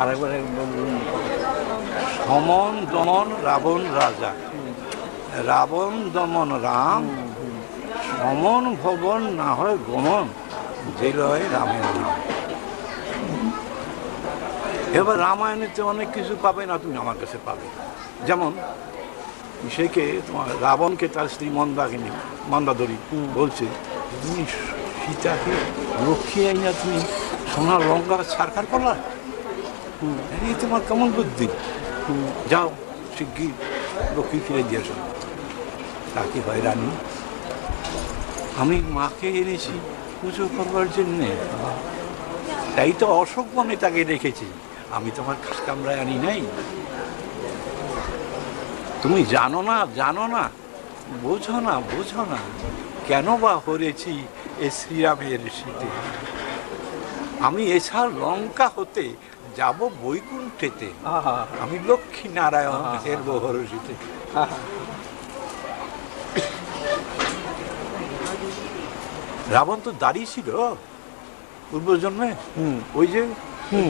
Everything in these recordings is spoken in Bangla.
আরেকবার বলুন। সমন দমন রাবণ রাজা, রাবণ দমন রাম, সমন ভবন না হয় গমন, যে লয় রামের নাম। এবার রামায়ণেতে অনেক কিছু পাবে না, তুমি আমার কাছে পাবে। যেমন সেকে তোমার রাবণকে তার স্ত্রী মন্দাদরী বলছে, তুমি সীতাকে রক্ষী আইনা তুমি সোনার লঙ্কা ছাড়খাড় করলা, এই তোমার কেমন বুদ্ধি, যাও শিগগির লক্ষ্মী ফিরে দিয়ে আসো। তাকে হয়, রানী আমি মাকে এনেছি পুজো করবার জন্যে, তাই তো অশোক বনে তাকে রেখেছি, আমি তোমার খাস কামরায় আনি নাই। তুমি জানো না, বোঝো না, কেন বা হরেছি এ শ্রীরামের শীতে, আমি এছাড় লঙ্কা হতে যাব বৈকুণ্ঠেতে, আমি লক্ষ্মী নারায়ণ হেরব হরষিতে। রাবণ তো দাঁড়িয়ে ছিল পূর্বজন্মে, ওই যে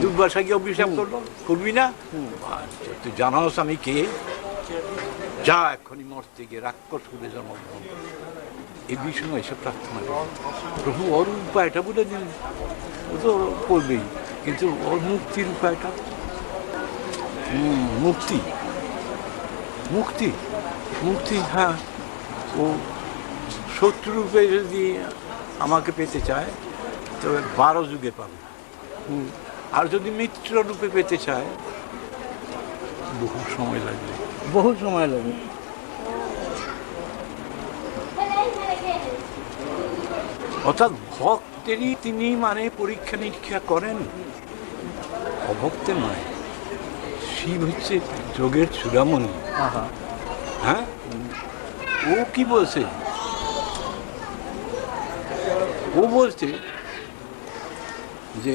দুর্বাসাকে অভিশাপ করলো, করবি না, তুই জানাস আমি কে, যা এক্ষুনি মরতে গিয়ে রাক্ষস করে জন্মগ্রহণ। এই বিষয় এসব প্রার্থনা করে প্রভু ওর উপায়টা বলে দিন, ও তো করবেই, কিন্তু ওর মুক্তির উপায়টা, মুক্তি মুক্তি মুক্তি হ্যাঁ, ও শত্রুরূপে যদি আমাকে পেতে চায় তবে 12 যুগে পাবে, আর যদি মিত্র রূপে পেতে চায় বহু সময় লাগবে, বহু সময় লাগে। অর্থাৎ ভক্তেরই তিনি মানে পরীক্ষা নিরীক্ষা করেন, অভক্তের নয়। শিব হচ্ছে যোগের চূড়ামণি। হ্যাঁ, ও কি বলছে, ও বলছে যে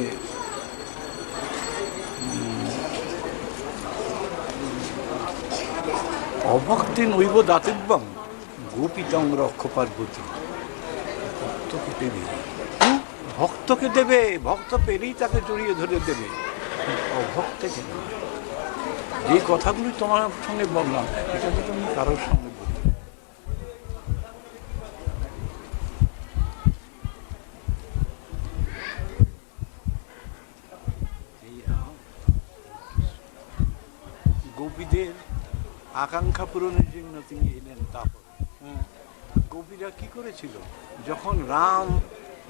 অভক্তে নৈব দাতব্যম গোপিতং রক্ষ পার্বতী। ভক্তকে দেবে, ভক্তকে দেবে, ভক্ত পেলেই তাকে জড়িয়ে ধরে দেবে, অভক্তকে দেবে। যে কথাগুলি তোমার সঙ্গে বললাম এটা তো তুমি কারোর সঙ্গে বলি। গোপীদের আকাঙ্ক্ষা পূরণের জন্য তিনি এলেন। তারপর গোপীরা কি করেছিল, যখন রাম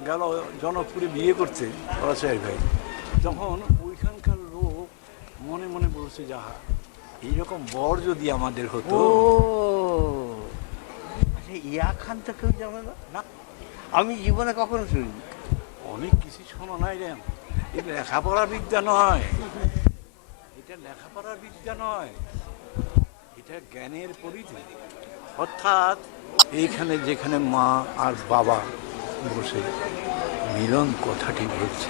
গেল জনকপুরে বিয়ে করতে পরাশর ভাই, তখন ওইখানকার লোক মনে মনে বলছে, যাহা এইরকম বর যদি আমাদের হতো। ইয়া খান তো কেউ জানে না, আমি জীবনে কখনো শুনি। অনেক কিছু শোনো নাই রে, এটা লেখাপড়ার বিদ্যা নয়, এটা লেখাপড়ার বিদ্যা নয়, এটা জ্ঞানের পরিধি। অর্থাৎ এইখানে যেখানে মা আর বাবা বসে মিলন কথাটি বলছে,